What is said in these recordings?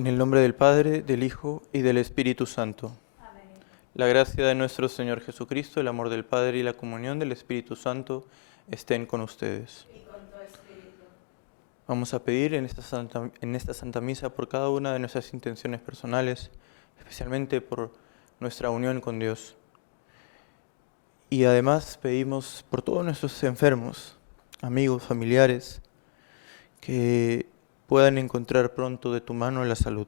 En el nombre del Padre, del Hijo y del Espíritu Santo. Amén. La gracia de nuestro Señor Jesucristo, el amor del Padre y la comunión del Espíritu Santo estén con ustedes. Y con tu espíritu. Vamos a pedir en esta Santa Misa por cada una de nuestras intenciones personales, especialmente por nuestra unión con Dios. Y además pedimos por todos nuestros enfermos, amigos, familiares, que puedan encontrar pronto de tu mano la salud.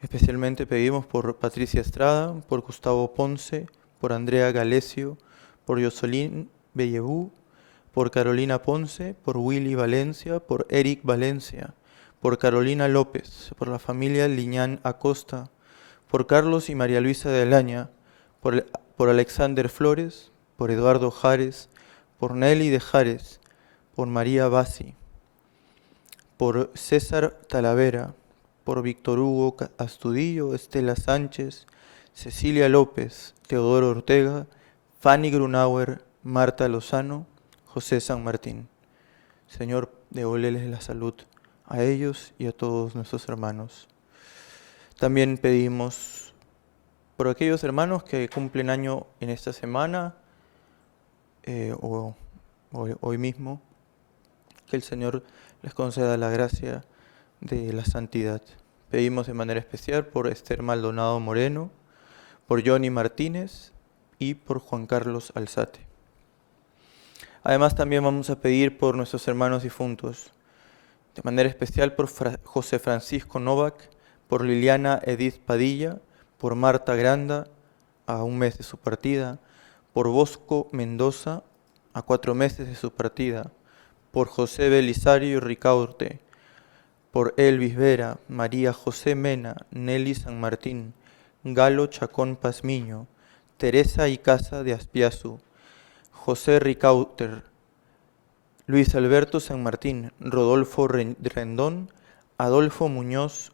Especialmente pedimos por Patricia Estrada, por Gustavo Ponce, por Andrea Galesio, por Yosolín Bellevú, por Carolina Ponce, por Willy Valencia, por Eric Valencia, por Carolina López, por la familia Liñán Acosta, por Carlos y María Luisa de Alaña, por Alexander Flores, por Eduardo Jares, por Nelly de Jares, por María Bassi, por César Talavera, por Víctor Hugo Astudillo, Estela Sánchez, Cecilia López, Teodoro Ortega, Fanny Grunauer, Marta Lozano, José San Martín. Señor, devuélveles la salud a ellos y a todos nuestros hermanos. También pedimos por aquellos hermanos que cumplen año en esta semana o hoy mismo, que el Señor les conceda la gracia de la santidad. Pedimos de manera especial por Esther Maldonado Moreno, por Johnny Martínez y por Juan Carlos Alzate. Además también vamos a pedir por nuestros hermanos difuntos, de manera especial por José Francisco Novak, por Liliana Edith Padilla, por Marta Granda, a 1 mes de su partida, por Bosco Mendoza, a 4 meses de su partida, por José Belisario Ricaurte, por Elvis Vera, María José Mena, Nelly San Martín, Galo Chacón Pazmiño, Teresa Icaza de Aspiazu, José Ricauter, Luis Alberto San Martín, Rodolfo Rendón, Adolfo Muñoz,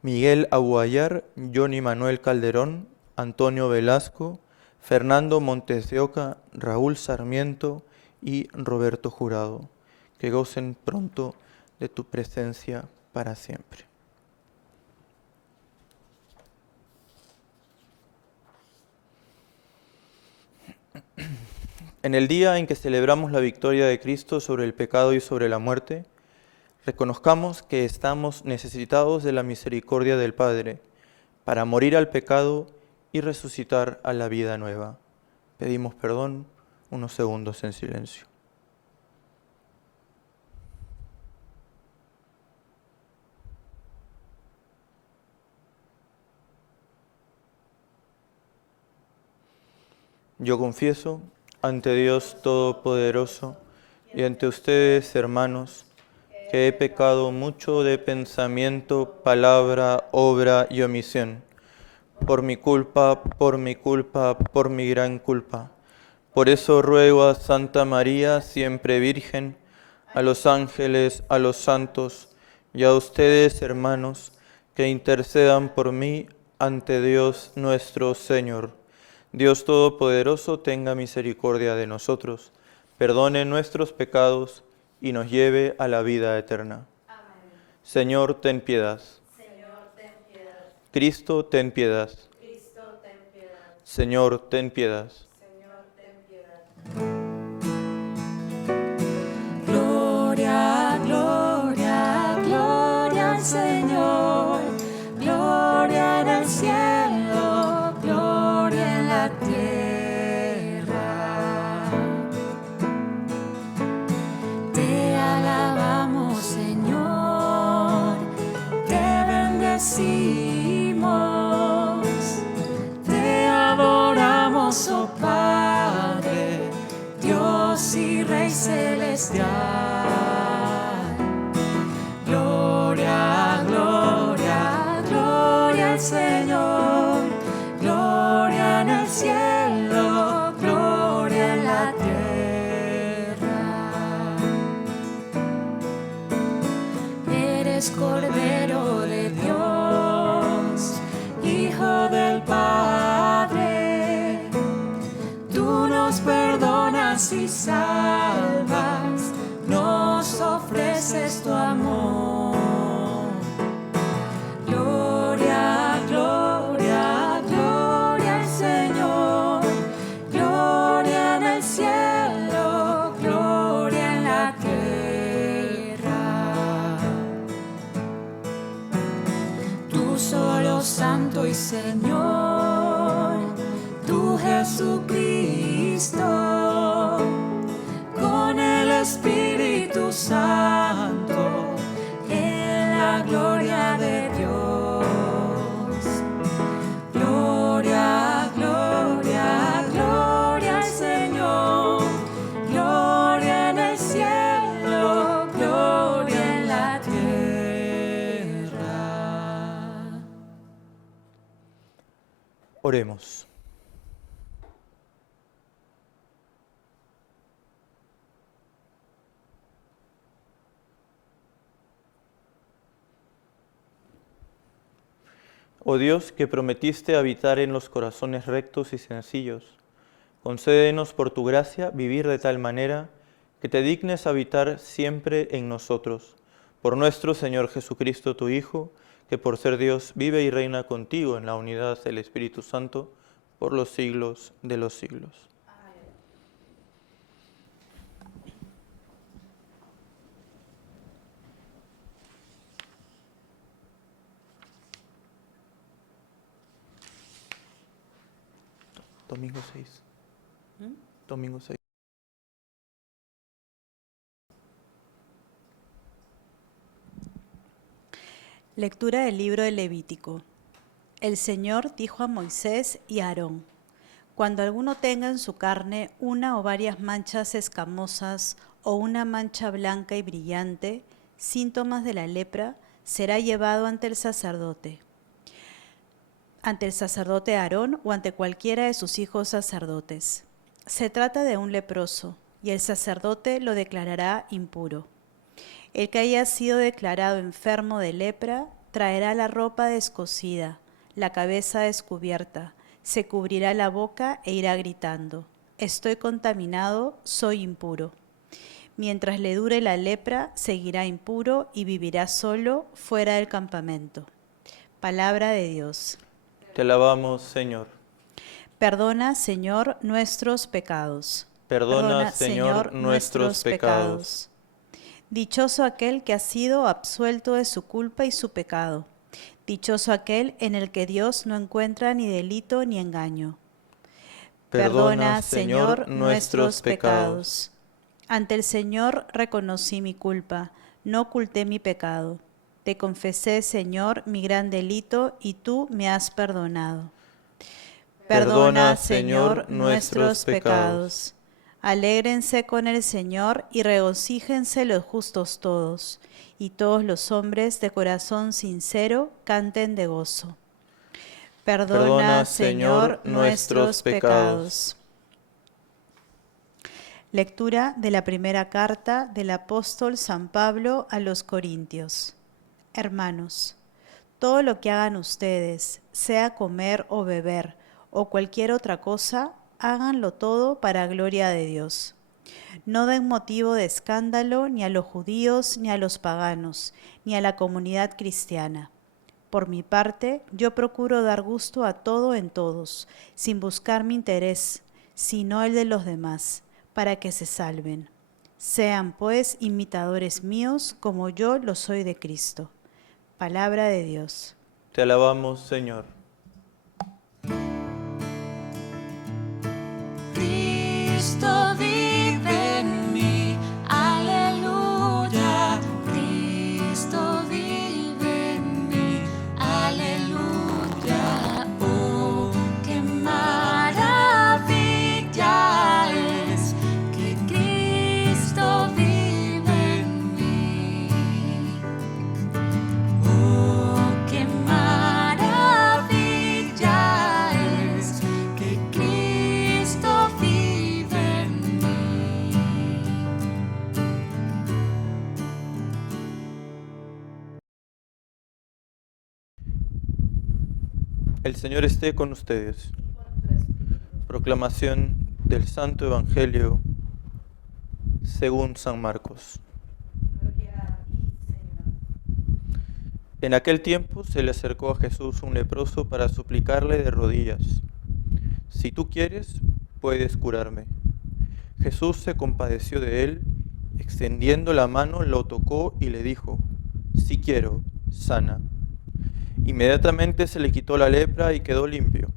Miguel Aguayar, Johnny Manuel Calderón, Antonio Velasco, Fernando Montes de Oca, Raúl Sarmiento y Roberto Jurado, que gocen pronto de tu presencia para siempre. En el día en que celebramos la victoria de Cristo sobre el pecado y sobre la muerte, reconozcamos que estamos necesitados de la misericordia del Padre para morir al pecado y resucitar a la vida nueva. Pedimos perdón, unos segundos en silencio. Yo confieso ante Dios Todopoderoso y ante ustedes, hermanos, que he pecado mucho de pensamiento, palabra, obra y omisión, por mi culpa, por mi gran culpa. Por eso ruego a Santa María, siempre Virgen, a los ángeles, a los santos y a ustedes, hermanos, que intercedan por mí ante Dios nuestro Señor. Dios Todopoderoso tenga misericordia de nosotros, perdone nuestros pecados y nos lleve a la vida eterna. Amén. Señor, ten piedad. Señor, ten piedad. Cristo, ten piedad. Cristo, ten piedad. Señor, ten piedad. Señor, ten piedad. Gloria, gloria, gloria al Señor. Gloria en el cielo, gloria en la tierra. Te alabamos, Señor, te bendecimos, te adoramos, oh Padre, Dios y Rey celestial. Gloria, gloria, gloria al Señor, gloria en el cielo, gloria en la tierra. Eres Cordero de Dios, Hijo del Padre, tú nos perdonas y salvas, nos ofreces tu amor. Señor, tú Jesucristo, con el Espíritu Santo, en la gloria de Dios. Gloria, gloria, gloria al Señor, gloria en el cielo, gloria en la tierra. Oremos. Oh Dios, que prometiste habitar en los corazones rectos y sencillos, concédenos por tu gracia vivir de tal manera que te dignes habitar siempre en nosotros. Por nuestro Señor Jesucristo, tu Hijo, que por ser Dios vive y reina contigo en la unidad del Espíritu Santo, por los siglos de los siglos. Domingo 6. Domingo 6. Lectura del libro de Levítico. El Señor dijo a Moisés y a Aarón: cuando alguno tenga en su carne una o varias manchas escamosas o una mancha blanca y brillante, síntomas de la lepra, será llevado ante el sacerdote Aarón o ante cualquiera de sus hijos sacerdotes. Se trata de un leproso, y el sacerdote lo declarará impuro. El que haya sido declarado enfermo de lepra traerá la ropa descosida, la cabeza descubierta, se cubrirá la boca e irá gritando: estoy contaminado, soy impuro. Mientras le dure la lepra, seguirá impuro y vivirá solo fuera del campamento. Palabra de Dios. Te alabamos, Señor. Perdona, Señor, nuestros pecados. Perdona, Señor, nuestros pecados. Dichoso aquel que ha sido absuelto de su culpa y su pecado. Dichoso aquel en el que Dios no encuentra ni delito ni engaño. Perdona, Señor, nuestros pecados. Ante el Señor reconocí mi culpa, no oculté mi pecado. Te confesé, Señor, mi gran delito, y tú me has perdonado. Perdona, Señor, nuestros pecados. Alégrense con el Señor y regocíjense los justos todos, y todos los hombres de corazón sincero canten de gozo. Perdona, Señor, nuestros pecados. Lectura de la primera carta del apóstol San Pablo a los Corintios. Hermanos, todo lo que hagan ustedes, sea comer o beber, o cualquier otra cosa, háganlo todo para gloria de Dios. No den motivo de escándalo ni a los judíos, ni a los paganos, ni a la comunidad cristiana. Por mi parte, yo procuro dar gusto a todo en todos, sin buscar mi interés, sino el de los demás, para que se salven. Sean, pues, imitadores míos, como yo lo soy de Cristo. Palabra de Dios. Te alabamos, Señor. Cristo vive en mí, aleluya. Cristo vive en mí, aleluya. Oh, qué maravilla es que Cristo vive en mí. Oh, qué maravilla es que Cristo vive en mí. El Señor esté con ustedes. Proclamación del Santo Evangelio según San Marcos. En aquel tiempo se le acercó a Jesús un leproso para suplicarle de rodillas: si tú quieres, puedes curarme. Jesús se compadeció de él, extendiendo la mano, lo tocó y le dijo: sí quiero, sana. Inmediatamente se le quitó la lepra y quedó limpio.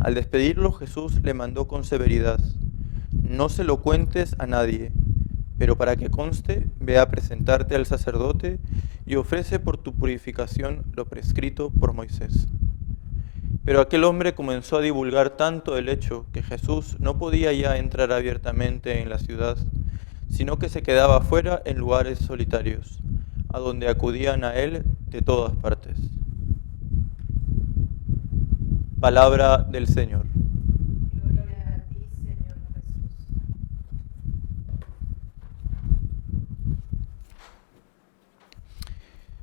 Al despedirlo, Jesús le mandó con severidad: no se lo cuentes a nadie, pero para que conste, ve a presentarte al sacerdote y ofrece por tu purificación lo prescrito por Moisés. Pero aquel hombre comenzó a divulgar tanto el hecho que Jesús no podía ya entrar abiertamente en la ciudad, sino que se quedaba fuera en lugares solitarios, a donde acudían a él de todas partes. Palabra del Señor. Gloria a ti, Señor Jesús.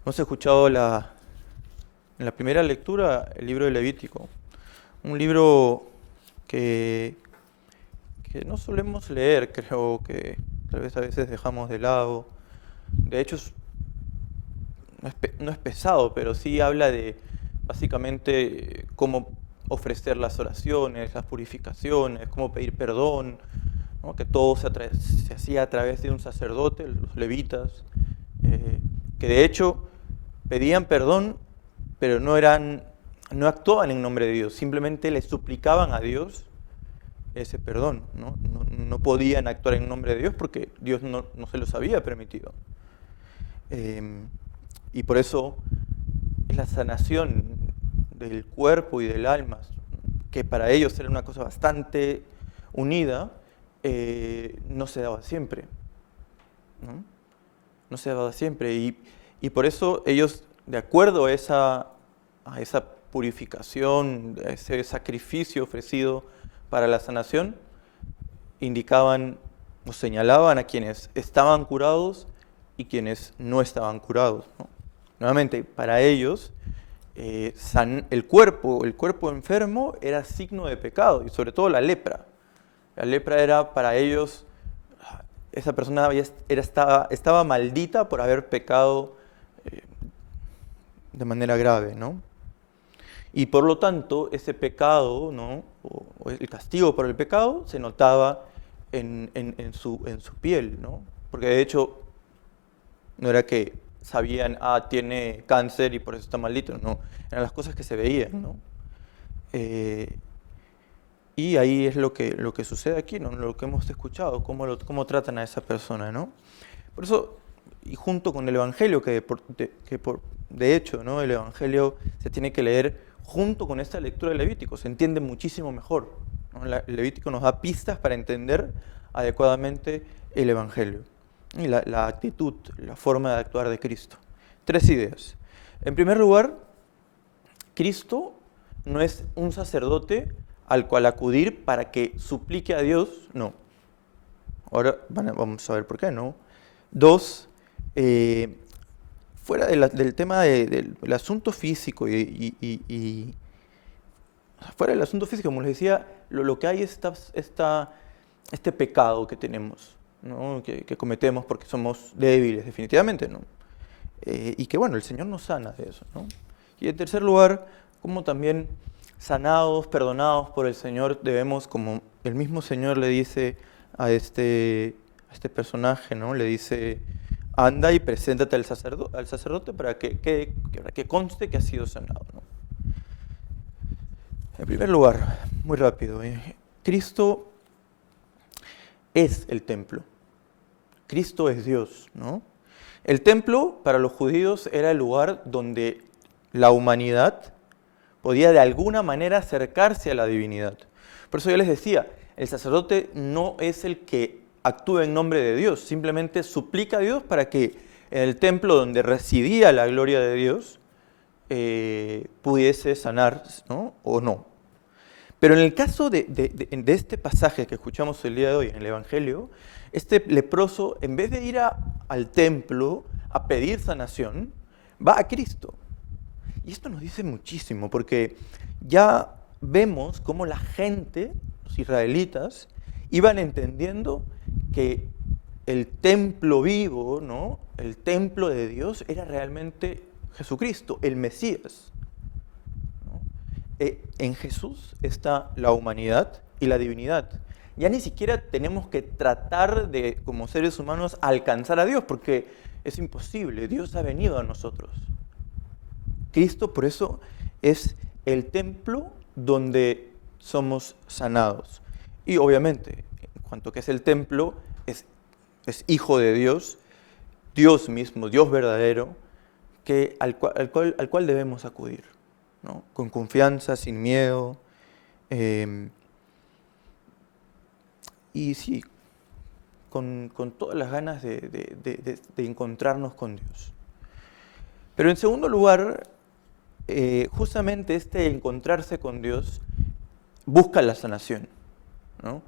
Hemos escuchado en la primera lectura el libro de Levítico, un libro que no solemos leer, creo que tal vez a veces dejamos de lado. De hecho, no es pesado, pero sí habla de básicamente cómo ofrecer las oraciones, las purificaciones, cómo pedir perdón, ¿no? Que todo se hacía a través de un sacerdote, los levitas, que de hecho pedían perdón, pero no actuaban en nombre de Dios, simplemente le suplicaban a Dios ese perdón, ¿no? No podían actuar en nombre de Dios porque Dios no se los había permitido. Y por eso es la sanación del cuerpo y del alma, que para ellos era una cosa bastante unida, no se daba siempre, ¿no? No se daba siempre. Y por eso ellos, de acuerdo a esa purificación, a ese sacrificio ofrecido para la sanación, indicaban o señalaban a quienes estaban curados y quienes no estaban curados, ¿no? Nuevamente, para ellos, el cuerpo enfermo era signo de pecado, y sobre todo la lepra. La lepra era para ellos, esa persona estaba maldita por haber pecado de manera grave, ¿no? Y por lo tanto, ese pecado, ¿no? o el castigo por el pecado se notaba en su piel, ¿no? Porque de hecho no era que sabían, tiene cáncer y por eso está maldito, no, eran las cosas que se veían, ¿no? Y ahí es lo que sucede aquí, ¿no? Lo que hemos escuchado, cómo tratan a esa persona, ¿no? Por eso, y junto con el Evangelio, de hecho, ¿no? El Evangelio se tiene que leer junto con esta lectura del Levítico, se entiende muchísimo mejor, ¿no? El Levítico nos da pistas para entender adecuadamente el Evangelio y la actitud, la forma de actuar de Cristo. 3 ideas. En primer lugar, Cristo no es un sacerdote al cual acudir para que suplique a Dios, no. Ahora vamos a ver por qué, ¿no? 2, fuera del tema del asunto físico fuera del asunto físico, como les decía, lo que hay es este pecado que tenemos, ¿no? que cometemos porque somos débiles, definitivamente, ¿no? Y que bueno, el Señor nos sana de eso, ¿no? Y en tercer lugar, como también sanados, perdonados por el Señor, debemos, como el mismo Señor le dice a este personaje, ¿no? Le dice: anda y preséntate al sacerdote para que conste que has sido sanado, ¿no? En primer lugar, muy rápido, Cristo es el templo. Cristo es Dios, ¿no? El templo para los judíos era el lugar donde la humanidad podía de alguna manera acercarse a la divinidad. Por eso yo les decía, el sacerdote no es el que actúa en nombre de Dios, simplemente suplica a Dios para que en el templo donde residía la gloria de Dios pudiese sanar, ¿no? O no. Pero en el caso de este pasaje que escuchamos el día de hoy en el Evangelio, este leproso, en vez de ir al templo a pedir sanación, va a Cristo. Y esto nos dice muchísimo, porque ya vemos cómo la gente, los israelitas, iban entendiendo que el templo vivo, ¿no? El templo de Dios era realmente Jesucristo, el Mesías, ¿no? En Jesús está la humanidad y la divinidad. Ya ni siquiera tenemos que tratar de, como seres humanos, alcanzar a Dios, porque es imposible. Dios ha venido a nosotros. Cristo, por eso, es el templo donde somos sanados. Y obviamente, en cuanto que es el templo, es Hijo de Dios, Dios mismo, Dios verdadero, al cual debemos acudir, ¿no? Con confianza, sin miedo. Y sí, con todas las ganas de encontrarnos con Dios. Pero en segundo lugar, justamente este encontrarse con Dios busca la sanación, ¿no?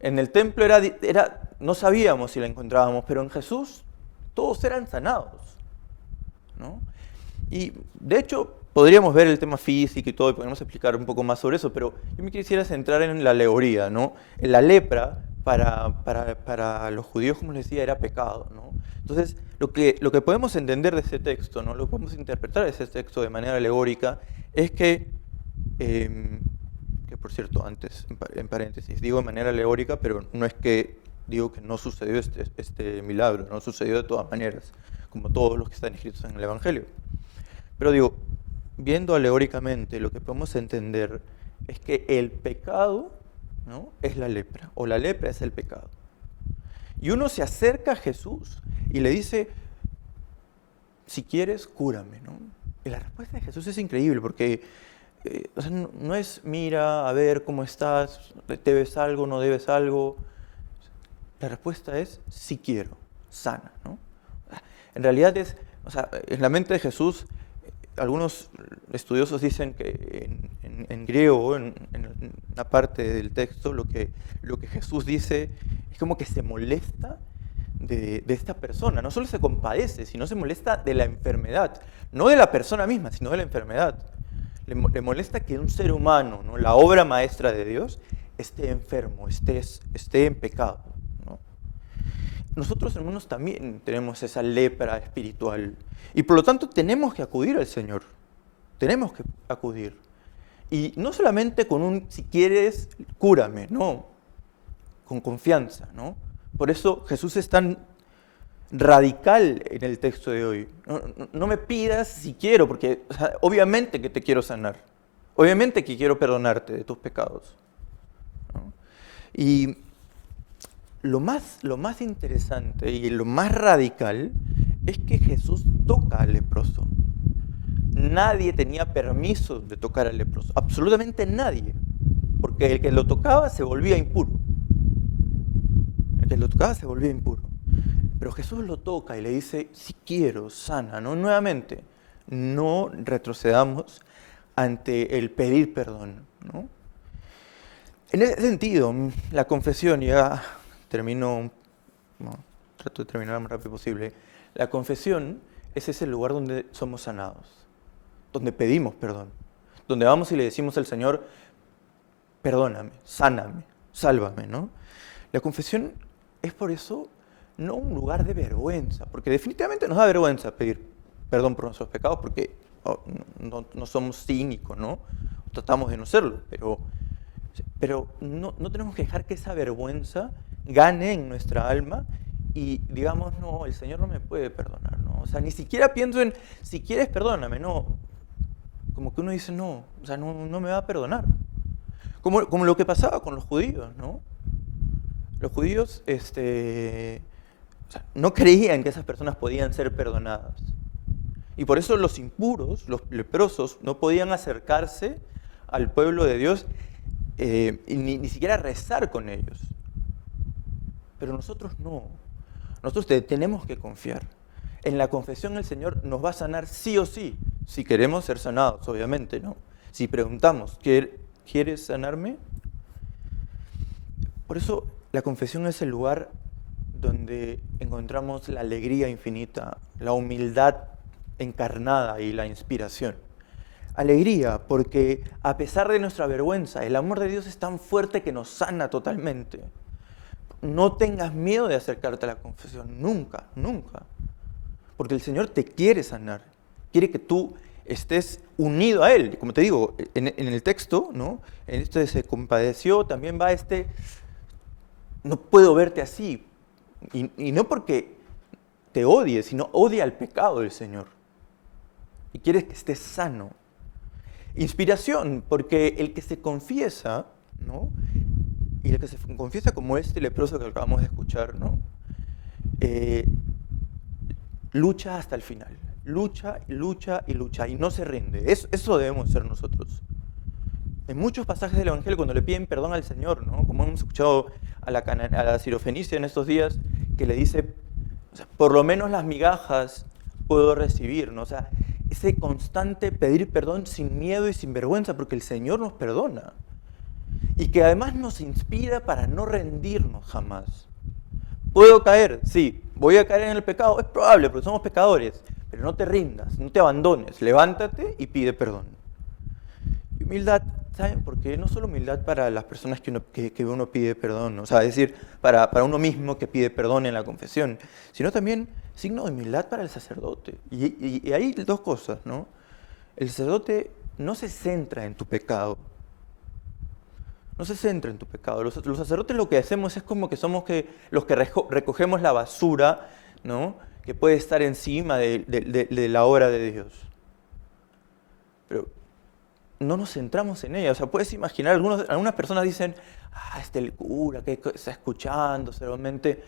En el templo no sabíamos si la encontrábamos, pero en Jesús todos eran sanados, ¿no? Y de hecho podríamos ver el tema físico y todo, y podemos explicar un poco más sobre eso, pero yo me quisiera centrar en la alegoría, ¿no? En la lepra, para los judíos, como les decía, era pecado, ¿no? Entonces, lo que podemos entender de ese texto, ¿no? Lo que podemos interpretar de ese texto de manera alegórica, es que por cierto, antes, en paréntesis, digo de manera alegórica, pero no es que digo que no sucedió este milagro, no sucedió de todas maneras, como todos los que están escritos en el Evangelio. Pero digo, viendo alegóricamente, lo que podemos entender es que el pecado, ¿no?, es la lepra, o la lepra es el pecado. Y uno se acerca a Jesús y le dice, si quieres, cúrame, ¿no? Y la respuesta de Jesús es increíble, porque o sea, no es, mira, a ver cómo estás, debes algo, no debes algo. La respuesta es, sí quiero, sana, ¿no? En realidad o sea, en la mente de Jesús, algunos estudiosos dicen que en griego, en una parte del texto, lo que Jesús dice es como que se molesta de esta persona. No solo se compadece, sino se molesta de la enfermedad. No de la persona misma, sino de la enfermedad. Le molesta que un ser humano, ¿no?, la obra maestra de Dios, esté enfermo, esté en pecado, ¿no? Nosotros, hermanos, también tenemos esa lepra espiritual. Y por lo tanto tenemos que acudir al Señor. Tenemos que acudir. Y no solamente con un, si quieres, cúrame, no. Con confianza, ¿no? Por eso Jesús es tan radical en el texto de hoy. No me pidas si quiero, porque o sea, obviamente que te quiero sanar. Obviamente que quiero perdonarte de tus pecados, ¿no? Y lo más interesante y lo más radical es que Jesús toca al leproso. Nadie tenía permiso de tocar al leproso, absolutamente nadie, porque el que lo tocaba se volvía impuro. El que lo tocaba se volvía impuro. Pero Jesús lo toca y le dice, si quiero, sana, ¿no? Nuevamente, no retrocedamos ante el pedir perdón, ¿no? En ese sentido, la confesión, ya termino, no, trato de terminar lo más rápido posible, la confesión es ese lugar donde somos sanados, donde pedimos perdón, donde vamos y le decimos al Señor, perdóname, sáname, sálvame, ¿no? La confesión es por eso no un lugar de vergüenza, porque definitivamente nos da vergüenza pedir perdón por nuestros pecados, porque no somos cínicos, ¿no? Tratamos de no serlo, pero no tenemos que dejar que esa vergüenza gane en nuestra alma y digamos, no, el Señor no me puede perdonar, ¿no? O sea, ni siquiera pienso en, si quieres, perdóname, no. Como que uno dice, no, o sea, no me va a perdonar. Como lo que pasaba con los judíos, ¿no? Los judíos, o sea, no creían que esas personas podían ser perdonadas. Y por eso los impuros, los leprosos, no podían acercarse al pueblo de Dios y ni siquiera rezar con ellos. Pero nosotros no. Nosotros tenemos que confiar. En la confesión el Señor nos va a sanar sí o sí, si queremos ser sanados, obviamente, ¿no? Si preguntamos, ¿quieres sanarme? Por eso la confesión es el lugar donde encontramos la alegría infinita, la humildad encarnada y la inspiración. Alegría, porque a pesar de nuestra vergüenza, el amor de Dios es tan fuerte que nos sana totalmente. No tengas miedo de acercarte a la confesión, nunca, nunca. Porque el Señor te quiere sanar, quiere que tú estés unido a Él. Como te digo, en el texto, ¿no?, en esto de se compadeció, también va no puedo verte así. Y no porque te odie, sino odia el pecado del Señor. y quieres que estés sano. Inspiración, porque el que se confiesa, ¿no? Y el que se confiesa como este leproso que acabamos de escuchar, ¿no? Lucha hasta el final. Lucha, lucha y lucha, y no se rinde. Eso debemos ser nosotros. En muchos pasajes del Evangelio, cuando le piden perdón al Señor, ¿no? Como hemos escuchado a la sirofenicia en estos días, que le dice, o sea, por lo menos las migajas puedo recibir, ¿no? O sea, ese constante pedir perdón sin miedo y sin vergüenza, porque el Señor nos perdona. Y que además nos inspira para no rendirnos jamás. ¿Puedo caer? Sí. ¿Voy a caer en el pecado? Es probable, porque somos pecadores. Pero no te rindas, no te abandones. Levántate y pide perdón. Y humildad, ¿saben? Porque no solo humildad para las personas que uno pide perdón, o sea, es decir, para uno mismo que pide perdón en la confesión, sino también signo de humildad para el sacerdote. Y hay dos cosas, ¿no? El sacerdote no se centra en tu pecado. No se centra en tu pecado. Los sacerdotes lo que hacemos es como que somos los que recogemos la basura, ¿no? Que puede estar encima de la obra de Dios. Pero no nos centramos en ella. O sea, puedes imaginar, algunas personas dicen, el cura que está escuchando, seguramente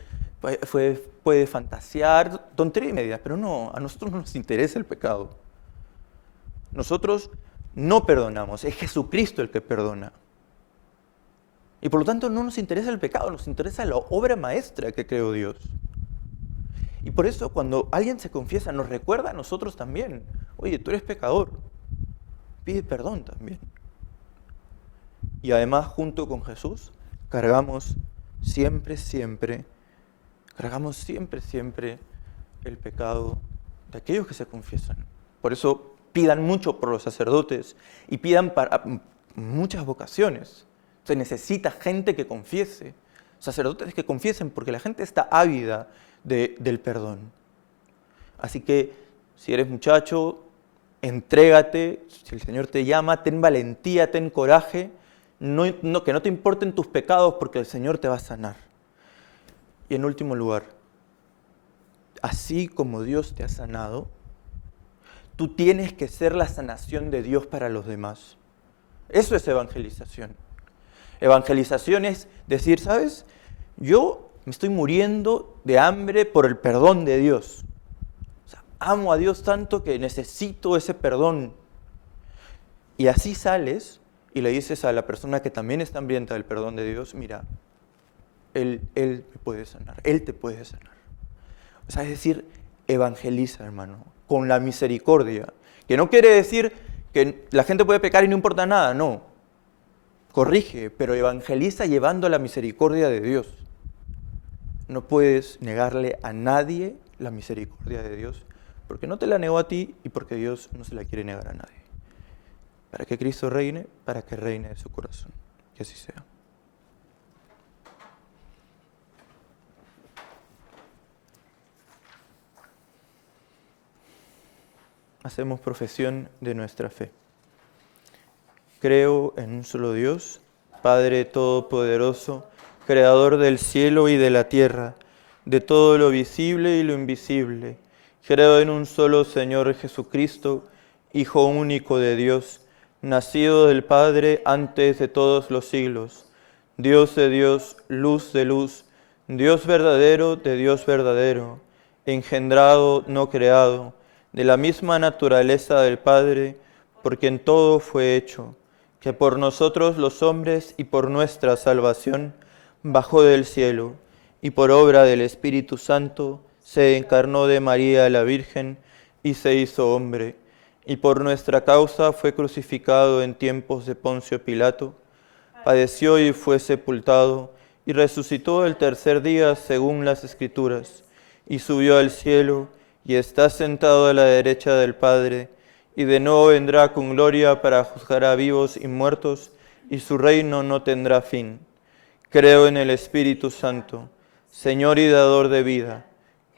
puede fantasear, tontería y media, pero no, a nosotros no nos interesa el pecado. Nosotros no perdonamos, es Jesucristo el que perdona. Y por lo tanto no nos interesa el pecado, nos interesa la obra maestra que creó Dios. Y por eso cuando alguien se confiesa nos recuerda a nosotros también, oye, tú eres pecador, pide perdón también. Y además junto con Jesús cargamos siempre el pecado de aquellos que se confiesan. Por eso pidan mucho por los sacerdotes y pidan para muchas vocaciones. Se necesita gente que confiese, sacerdotes que confiesen, porque la gente está ávida del perdón. Así que si eres muchacho, entrégate, si el Señor te llama, ten valentía, ten coraje, que no te importen tus pecados porque el Señor te va a sanar. Y en último lugar, así como Dios te ha sanado, tú tienes que ser la sanación de Dios para los demás. Eso es evangelización. Evangelización es decir, ¿sabes? Yo me estoy muriendo de hambre por el perdón de Dios. O sea, amo a Dios tanto que necesito ese perdón. Y así sales y le dices a la persona que también está hambrienta del perdón de Dios, mira, Él me puede sanar, Él te puede sanar. O sea, es decir, evangeliza, hermano, con la misericordia. Que no quiere decir que la gente puede pecar y no importa nada, no. Corrige, pero evangeliza llevando la misericordia de Dios. No puedes negarle a nadie la misericordia de Dios, porque no te la negó a ti y porque Dios no se la quiere negar a nadie. Para que Cristo reine, para que reine de su corazón. Que así sea. Hacemos profesión de nuestra fe. Creo en un solo Dios, Padre Todopoderoso, Creador del cielo y de la tierra, de todo lo visible y lo invisible. Creo en un solo Señor Jesucristo, Hijo único de Dios, nacido del Padre antes de todos los siglos, Dios de Dios, luz de luz, Dios verdadero de Dios verdadero, engendrado, no creado, de la misma naturaleza del Padre, porque en todo fue hecho, que por nosotros los hombres y por nuestra salvación bajó del cielo, y por obra del Espíritu Santo se encarnó de María la Virgen y se hizo hombre, y por nuestra causa fue crucificado en tiempos de Poncio Pilato, padeció y fue sepultado, y resucitó el tercer día según las Escrituras, y subió al cielo, y está sentado a la derecha del Padre, y de nuevo vendrá con gloria para juzgar a vivos y muertos, y su reino no tendrá fin. Creo en el Espíritu Santo, Señor y dador de vida,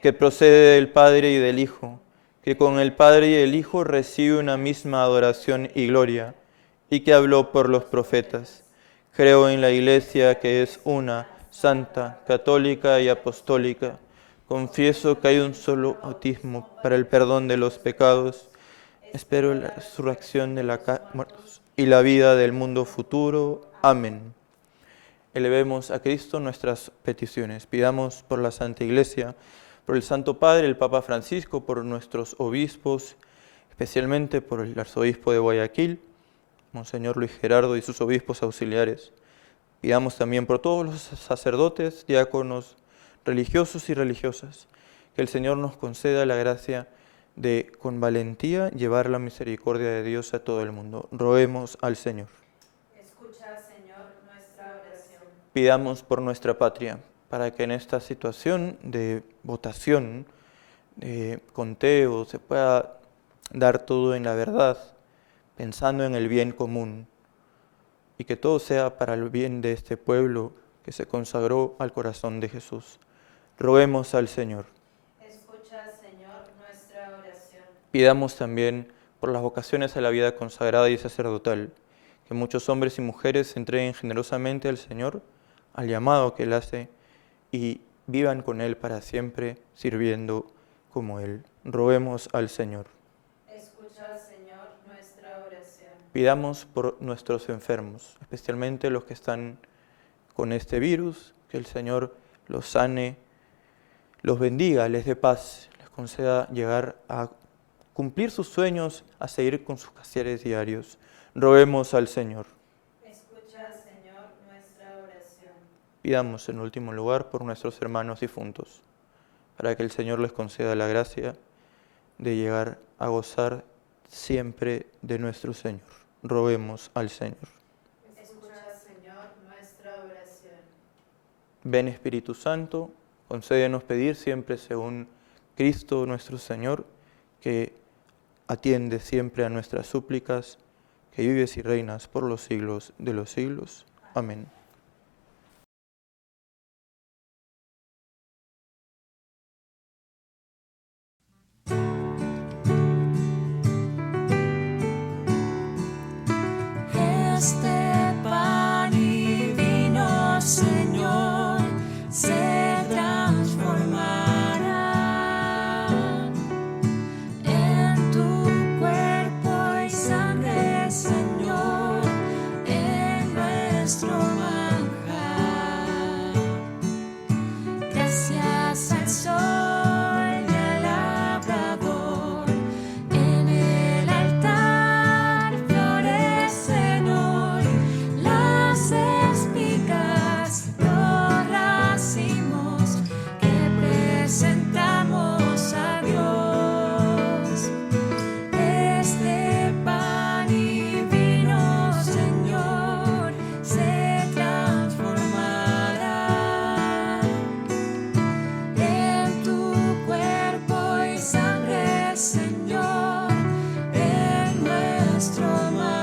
que procede del Padre y del Hijo, que con el Padre y el Hijo recibe una misma adoración y gloria, y que habló por los profetas. Creo en la Iglesia que es una, santa, católica y apostólica. Confieso que hay un solo bautismo para el perdón de los pecados. Espero la resurrección de los muertos y la vida del mundo futuro. Amén. Elevemos a Cristo nuestras peticiones. Pidamos por la Santa Iglesia, por el Santo Padre, el Papa Francisco, por nuestros obispos, especialmente por el arzobispo de Guayaquil, Monseñor Luis Gerardo y sus obispos auxiliares. Pidamos también por todos los sacerdotes, diáconos, religiosos y religiosas, que el Señor nos conceda la gracia de, con valentía, llevar la misericordia de Dios a todo el mundo. Roguemos al Señor. Escucha, Señor, nuestra oración. Pidamos por nuestra patria, para que en esta situación de votación, de conteo, se pueda dar todo en la verdad, pensando en el bien común, y que todo sea para el bien de este pueblo que se consagró al corazón de Jesús. Roguemos al Señor. Escucha, Señor, nuestra oración. Pidamos también por las vocaciones a la vida consagrada y sacerdotal, que muchos hombres y mujeres se entreguen generosamente al Señor, al llamado que Él hace, y vivan con Él para siempre, sirviendo como Él. Roguemos al Señor. Escucha, Señor, nuestra oración. Pidamos por nuestros enfermos, especialmente los que están con este virus, que el Señor los sane, los bendiga, les dé paz, les conceda llegar a cumplir sus sueños, a seguir con sus quehaceres diarios. Roguemos al Señor. Escucha, Señor, nuestra oración. Pidamos en último lugar por nuestros hermanos difuntos, para que el Señor les conceda la gracia de llegar a gozar siempre de nuestro Señor. Roguemos al Señor. Escucha, Señor, nuestra oración. Ven Espíritu Santo, concédenos pedir siempre según Cristo nuestro Señor, que atiende siempre a nuestras súplicas, que vives y reinas por los siglos de los siglos. Amén. Este pan y vino, Señor, se transformará en tu cuerpo y sangre, Señor, en nuestro manjar. Gracias al sol y al labrador, en el altar florecen hoy las espigas, los racimos que presentamos a Dios. Este pan y vino, Señor, se transformará en tu cuerpo y sangre, Señor, en nuestro manjar.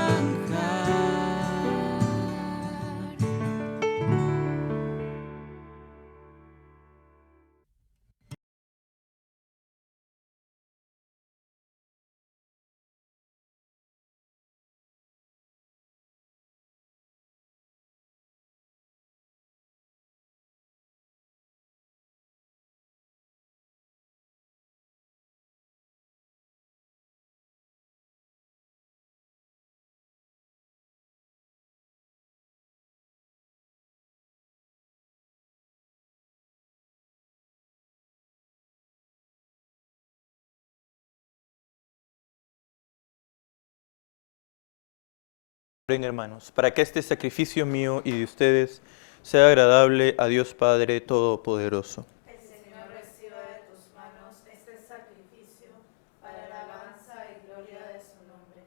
Oren, hermanos, para que este sacrificio mío y de ustedes sea agradable a Dios Padre Todopoderoso. El Señor reciba de tus manos este sacrificio para la alabanza y gloria de su nombre,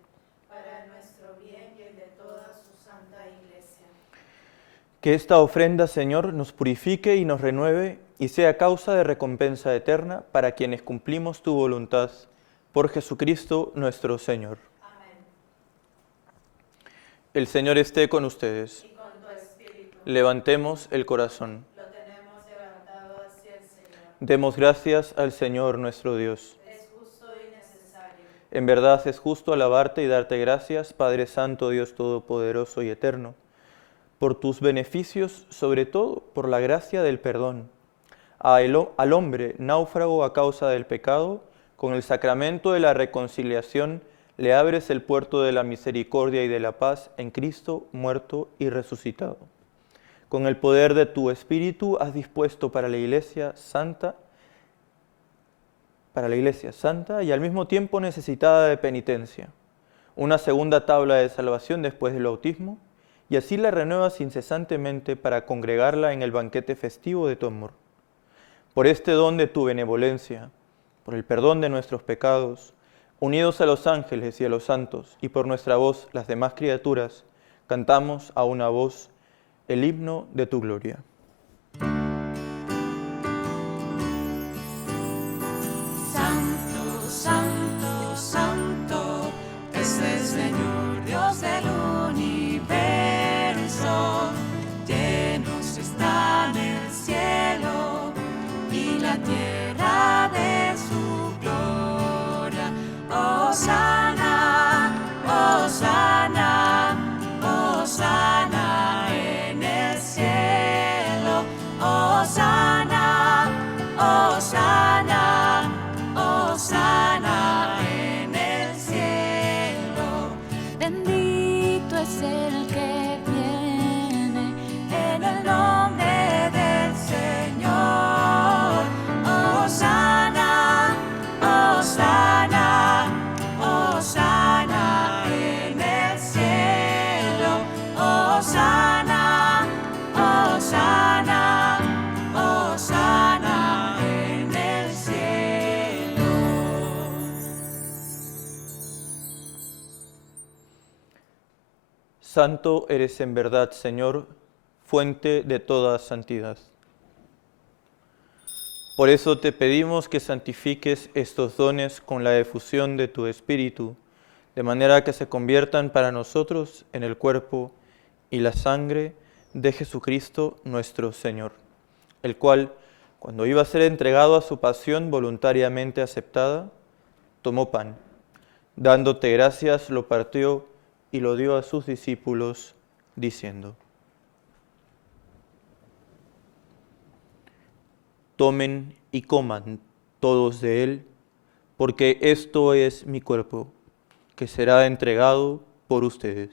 para nuestro bien y el de toda su santa Iglesia. Que esta ofrenda, Señor, nos purifique y nos renueve y sea causa de recompensa eterna para quienes cumplimos tu voluntad. Por Jesucristo nuestro Señor. Amén. El Señor esté con ustedes. Y con tu espíritu. Levantemos el corazón. Lo tenemos levantado hacia el Señor. Demos gracias al Señor nuestro Dios. Es justo y necesario. En verdad es justo alabarte y darte gracias, Padre Santo, Dios Todopoderoso y Eterno, por tus beneficios, sobre todo por la gracia del perdón. Al hombre náufrago a causa del pecado, con el sacramento de la reconciliación, le abres el puerto de la misericordia y de la paz en Cristo, muerto y resucitado. Con el poder de tu Espíritu has dispuesto para la Iglesia Santa y al mismo tiempo necesitada de penitencia, una segunda tabla de salvación después del bautismo, y así la renuevas incesantemente para congregarla en el banquete festivo de tu amor. Por este don de tu benevolencia, por el perdón de nuestros pecados, unidos a los ángeles y a los santos, y por nuestra voz las demás criaturas, cantamos a una voz el himno de tu gloria. Santo, santo, santo, es el Señor Dios del universo. Llenos están el cielo y la tierra de su gloria. Hosana, hosana, hosana en el cielo. Hosana, hosana, hosana en el cielo. Bendito es el que viene en el nombre del Señor. Hosana, hosana, hosana en el cielo. Hosana, hosana, hosana en el cielo. Santo eres en verdad, Señor, fuente de toda santidad. Por eso te pedimos que santifiques estos dones con la efusión de tu Espíritu, de manera que se conviertan para nosotros en el cuerpo y la sangre de Jesucristo nuestro Señor, el cual, cuando iba a ser entregado a su pasión voluntariamente aceptada, tomó pan, dándote gracias, lo partió y lo dio a sus discípulos, diciendo: tomen y coman todos de él, porque esto es mi cuerpo, que será entregado por ustedes.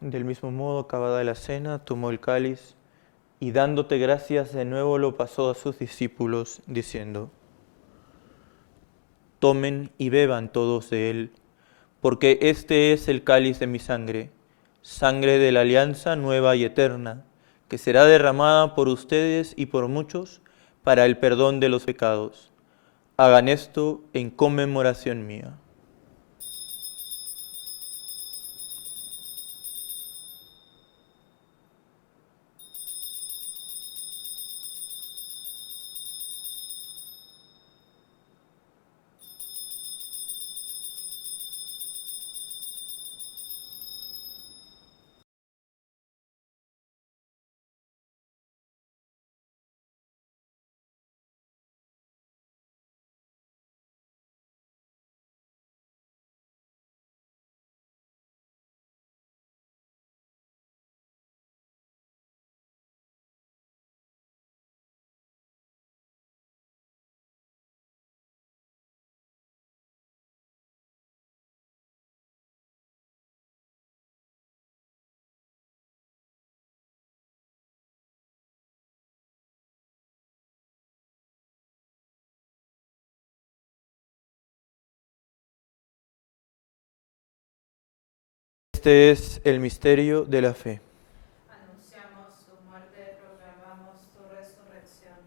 Del mismo modo, acabada la cena, tomó el cáliz y dándote gracias de nuevo lo pasó a sus discípulos, diciendo: tomen y beban todos de él, porque este es el cáliz de mi sangre, sangre de la alianza nueva y eterna, que será derramada por ustedes y por muchos para el perdón de los pecados. Hagan esto en conmemoración mía. Este es el misterio de la fe. Anunciamos tu muerte, proclamamos tu resurrección.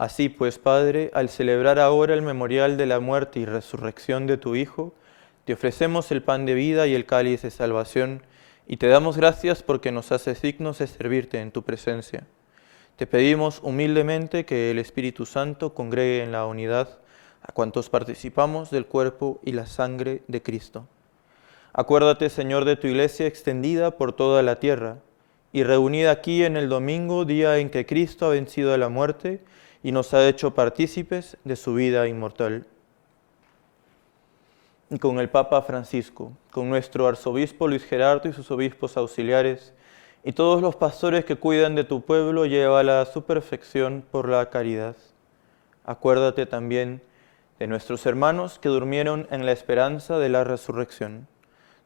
Así pues, Padre, al celebrar ahora el memorial de la muerte y resurrección de tu Hijo, te ofrecemos el pan de vida y el cáliz de salvación, y te damos gracias porque nos haces dignos de servirte en tu presencia. Te pedimos humildemente que el Espíritu Santo congregue en la unidad a cuantos participamos del cuerpo y la sangre de Cristo. Acuérdate, Señor, de tu iglesia extendida por toda la tierra y reunida aquí en el domingo, día en que Cristo ha vencido a la muerte y nos ha hecho partícipes de su vida inmortal. Y con el Papa Francisco, con nuestro arzobispo Luis Gerardo y sus obispos auxiliares, y todos los pastores que cuidan de tu pueblo, llévala a su perfección por la caridad. Acuérdate también de nuestros hermanos que durmieron en la esperanza de la resurrección,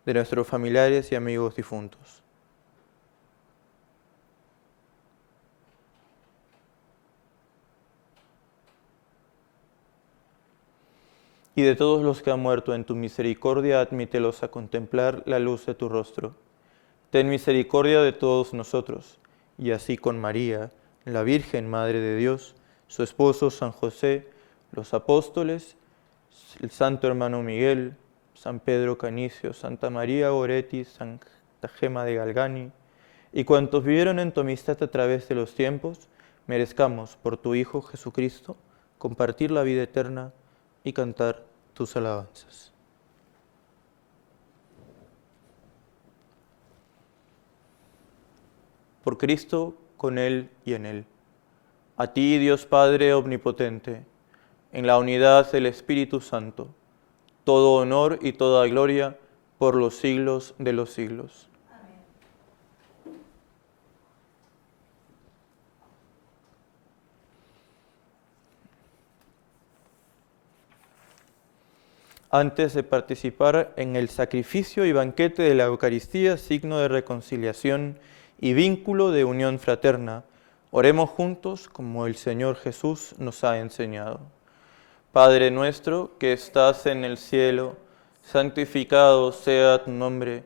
de nuestros familiares y amigos difuntos. Y de todos los que han muerto en tu misericordia, admítelos a contemplar la luz de tu rostro. Ten misericordia de todos nosotros, y así con María, la Virgen Madre de Dios, su esposo San José, los apóstoles, el santo hermano Miguel, San Pedro Canicio, Santa María Goretti, Santa Gema de Galgani, y cuantos vivieron en tu amistad a través de los tiempos, merezcamos por tu Hijo Jesucristo compartir la vida eterna y cantar tus alabanzas. Por Cristo, con Él y en Él. A ti, Dios Padre Omnipotente, en la unidad del Espíritu Santo, todo honor y toda gloria por los siglos de los siglos. Antes de participar en el sacrificio y banquete de la Eucaristía, signo de reconciliación y vínculo de unión fraterna, oremos juntos como el Señor Jesús nos ha enseñado. Padre nuestro que estás en el cielo, santificado sea tu nombre.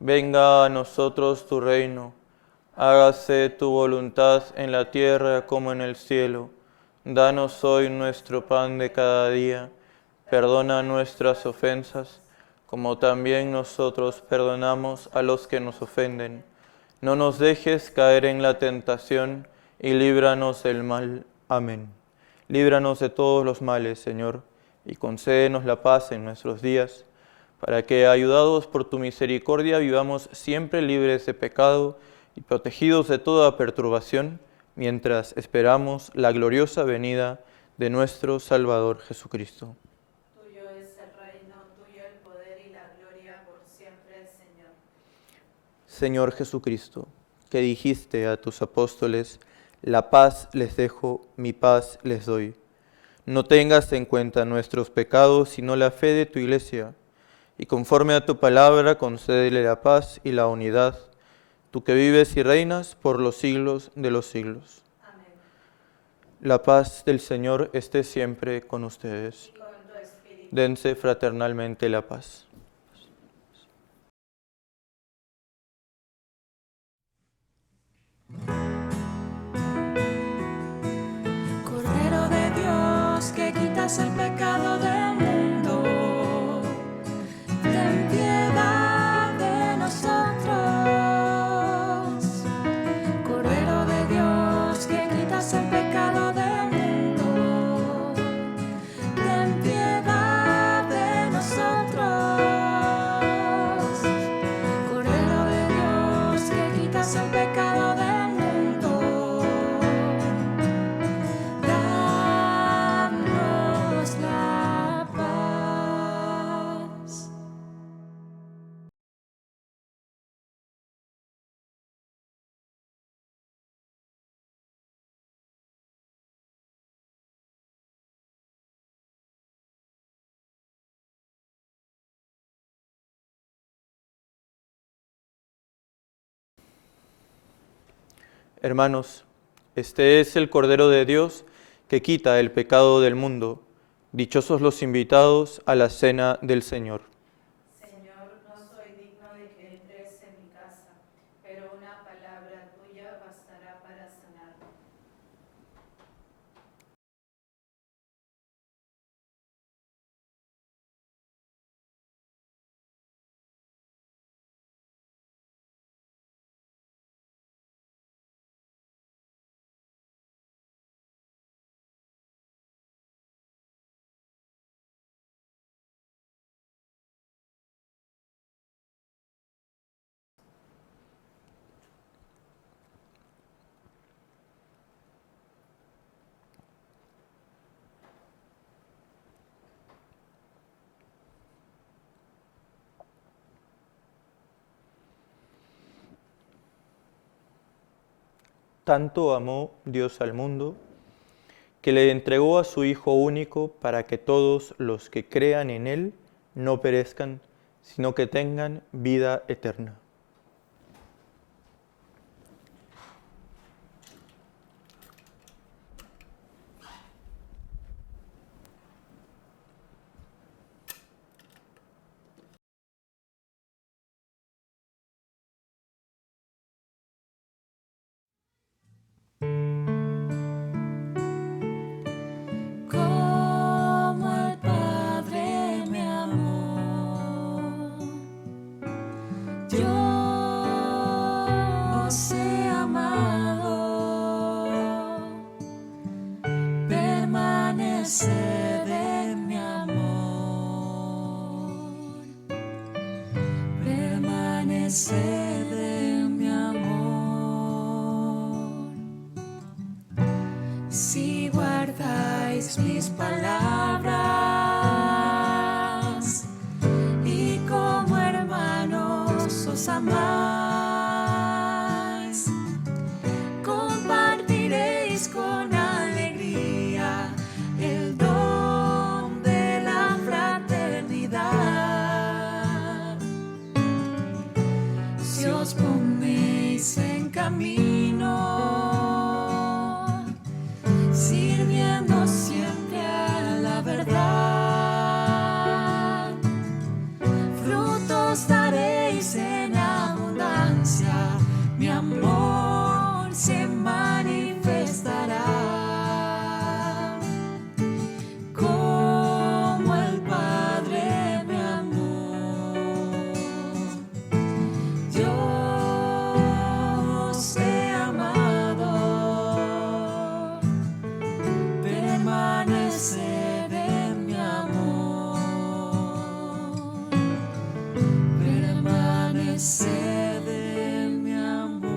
Venga a nosotros tu reino. Hágase tu voluntad en la tierra como en el cielo. Danos hoy nuestro pan de cada día. Perdona nuestras ofensas, como también nosotros perdonamos a los que nos ofenden. No nos dejes caer en la tentación y líbranos del mal. Amén. Líbranos de todos los males, Señor, y concédenos la paz en nuestros días, para que, ayudados por tu misericordia, vivamos siempre libres de pecado y protegidos de toda perturbación, mientras esperamos la gloriosa venida de nuestro Salvador Jesucristo. Tuyo es el reino, tuyo el poder y la gloria por siempre, Señor. Señor Jesucristo, que dijiste a tus apóstoles, la paz les dejo, mi paz les doy. No tengas en cuenta nuestros pecados, sino la fe de tu Iglesia, y conforme a tu palabra concédele la paz y la unidad, tú que vives y reinas por los siglos de los siglos. Amén. La paz del Señor esté siempre con ustedes. Y con tu espíritu. Dense fraternalmente la paz. Cordero de Dios, que quitas el pecado del mundo, ten piedad de nosotros. Cordero de Dios, que quitas el pecado del mundo, ten piedad de nosotros. Cordero de Dios, que quitas el pecado del mundo, danos la paz. Hermanos, este es el Cordero de Dios que quita el pecado del mundo. Dichosos los invitados a la cena del Señor. Señor, no soy digno de que entres en mi casa, pero una palabra tuya bastará para sanarme. tanto amó Dios al mundo, que le entregó a su Hijo único para que todos los que crean en Él no perezcan, sino que tengan vida eterna. Como el Padre me amó, yo os he amado. Permaneced en mi amor, permaneced en mi amor. Si guardáis mis palabras y como hermanos os amáis, compartiréis con alegría el don de la fraternidad. Si os ponéis en camino, sirviendo siempre a la verdad, frutos daréis en abundancia, mi amor se manifestará. Como el Padre me amó, yo os he amado. Permaneced en mi amor, permaneced en mi amor.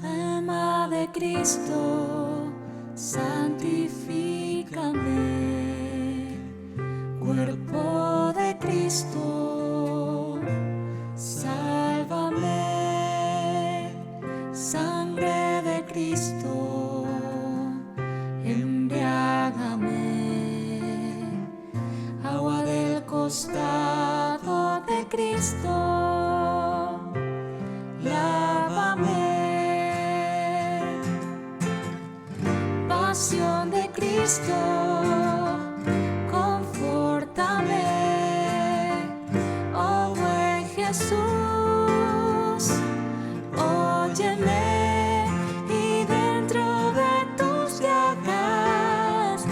Alma de Cristo, santifícame. Cuerpo de Cristo, sálvame. Sangre de Cristo, embriágame. Agua del costado de Cristo, lávame. Pasión de Cristo, confórtame. Oh buen Jesús, óyeme, y dentro de tus llagas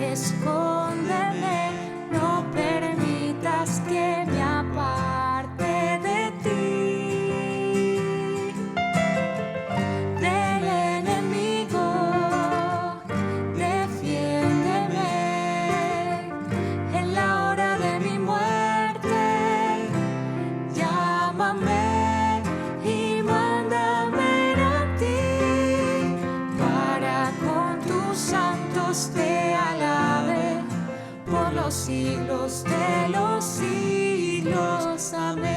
escóndeme. No permitas que me aparte de ti, del enemigo. Defiéndeme en la hora de mi muerte. Llámame y mándame a ti, para con tus santos te alabe por los siglos de los siglos. Amén.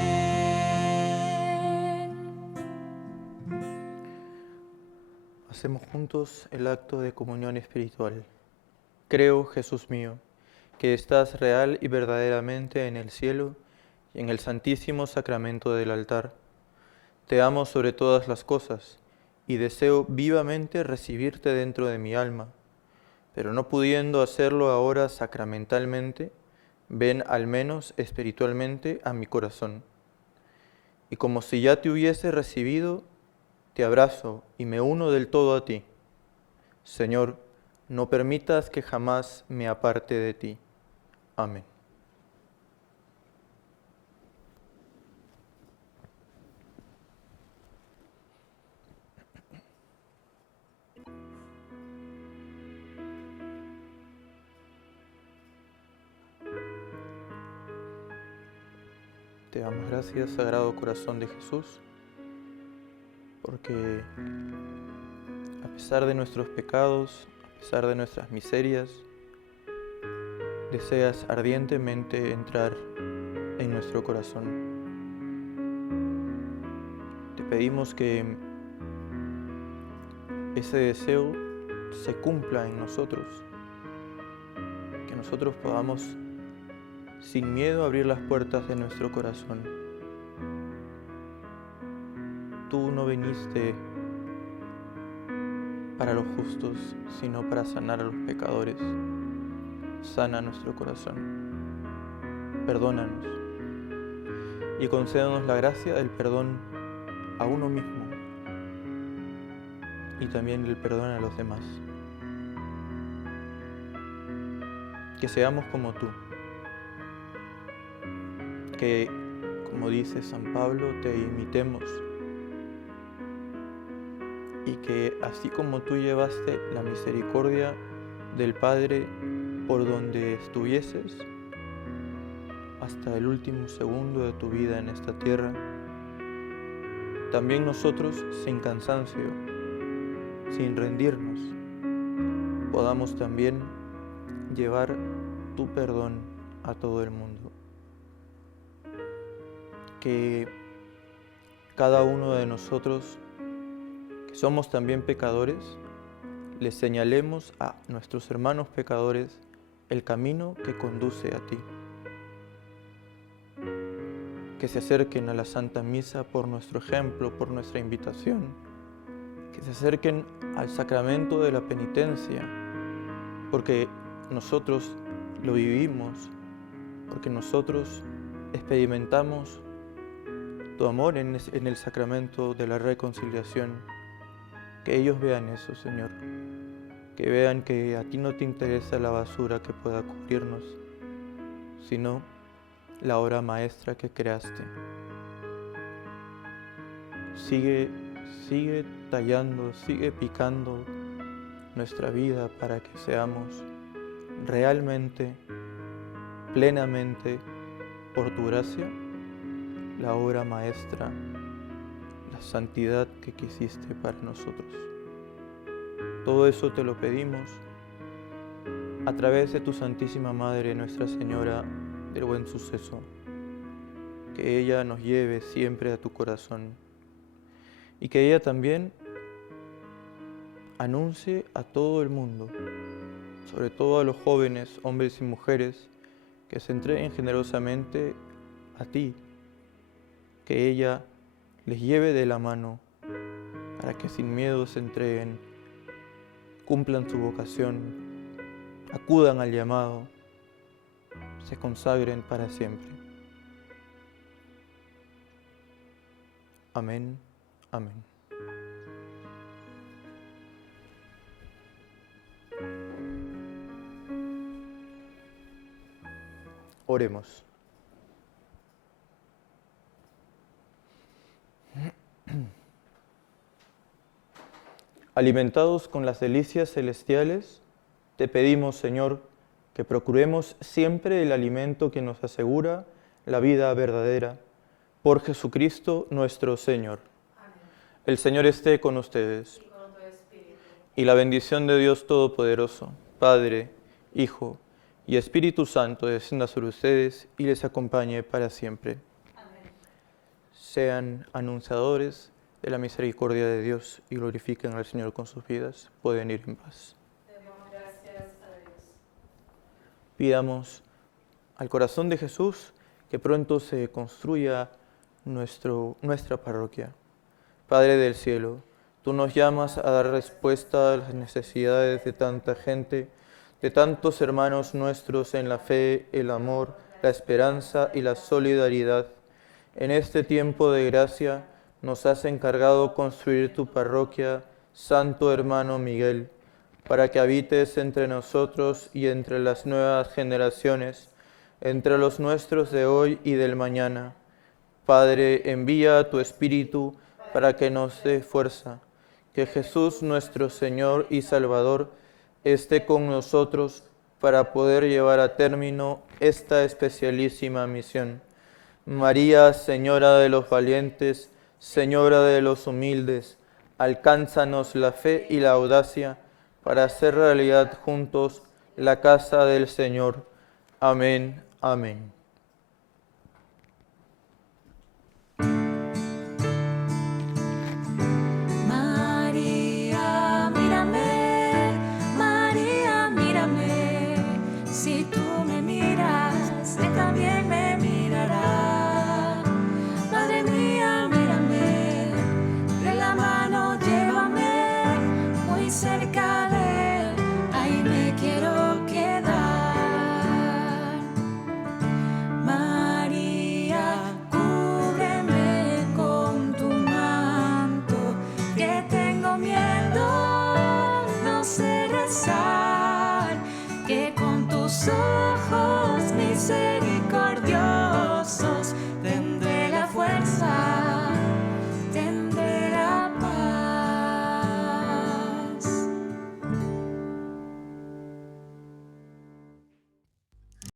Hacemos juntos el acto de comunión espiritual. Creo, Jesús mío, que estás real y verdaderamente en el cielo y en el santísimo sacramento del altar. Te amo sobre todas las cosas y deseo vivamente recibirte dentro de mi alma, pero no pudiendo hacerlo ahora sacramentalmente, ven al menos espiritualmente a mi corazón. Y como si ya te hubiese recibido, te abrazo y me uno del todo a ti. Señor, no permitas que jamás me aparte de ti. Amén. Te damos gracias, Sagrado Corazón de Jesús, porque a pesar de nuestros pecados, a pesar de nuestras miserias, deseas ardientemente entrar en nuestro corazón. Te pedimos que ese deseo se cumpla en nosotros, que nosotros podamos sin miedo abrir las puertas de nuestro corazón. Tú no viniste para los justos, sino para sanar a los pecadores. Sana nuestro corazón. Perdónanos y concédanos la gracia del perdón a uno mismo y también el perdón a los demás. Que seamos como tú, que, como dice San Pablo, te imitemos y que así como tú llevaste la misericordia del Padre por donde estuvieses hasta el último segundo de tu vida en esta tierra, también nosotros, sin cansancio, sin rendirnos, podamos también llevar tu perdón a todo el mundo. Que cada uno de nosotros, que somos también pecadores, les señalemos a nuestros hermanos pecadores el camino que conduce a ti. Que se acerquen a la Santa Misa por nuestro ejemplo, por nuestra invitación. Que se acerquen al sacramento de la penitencia, porque nosotros lo vivimos, porque nosotros experimentamos tu amor en el sacramento de la reconciliación. Que ellos vean eso, Señor. Que vean que a ti no te interesa la basura que pueda cubrirnos, sino la obra maestra que creaste. Sigue tallando, sigue picando nuestra vida para que seamos realmente, plenamente, por tu gracia, la obra maestra, la santidad que quisiste para nosotros. Todo eso te lo pedimos a través de tu Santísima Madre, Nuestra Señora del Buen Suceso, que ella nos lleve siempre a tu corazón y que ella también anuncie a todo el mundo, sobre todo a los jóvenes, hombres y mujeres, que se entreguen generosamente a ti, que ella les lleve de la mano para que sin miedo se entreguen, cumplan su vocación, acudan al llamado, se consagren para siempre. Amén, amén. Oremos. Alimentados con las delicias celestiales, te pedimos, Señor, que procuremos siempre el alimento que nos asegura la vida verdadera. Por Jesucristo nuestro Señor. Amén. El Señor esté con ustedes. Y con tu espíritu. Y la bendición de Dios Todopoderoso, Padre, Hijo y Espíritu Santo, descienda sobre ustedes y les acompañe para siempre. Amén. Sean anunciadores de la misericordia de Dios y glorifiquen al Señor con sus vidas. Pueden ir en paz. Demos gracias a Dios. Pidamos al corazón de Jesús que pronto se construya nuestra parroquia. Padre del cielo, tú nos llamas a dar respuesta a las necesidades de tanta gente, de tantos hermanos nuestros en la fe, el amor, la esperanza y la solidaridad. En este tiempo de gracia nos has encargado construir tu parroquia, Santo Hermano Miguel, para que habites entre nosotros y entre las nuevas generaciones, entre los nuestros de hoy y del mañana. Padre, envía tu Espíritu para que nos dé fuerza, que Jesús nuestro Señor y Salvador esté con nosotros para poder llevar a término esta especialísima misión. María, Señora de los valientes, Señora de los humildes, alcánzanos la fe y la audacia para hacer realidad juntos la casa del Señor. Amén, amén. María, mírame, si tú me miras, Él también me mirará. Madre mía, mírame, de la mano llévame, muy cerca de Él, ahí me quiero quedar. María, cúbreme con tu manto, que tengo miedo, no sé rezar, que con tus ojos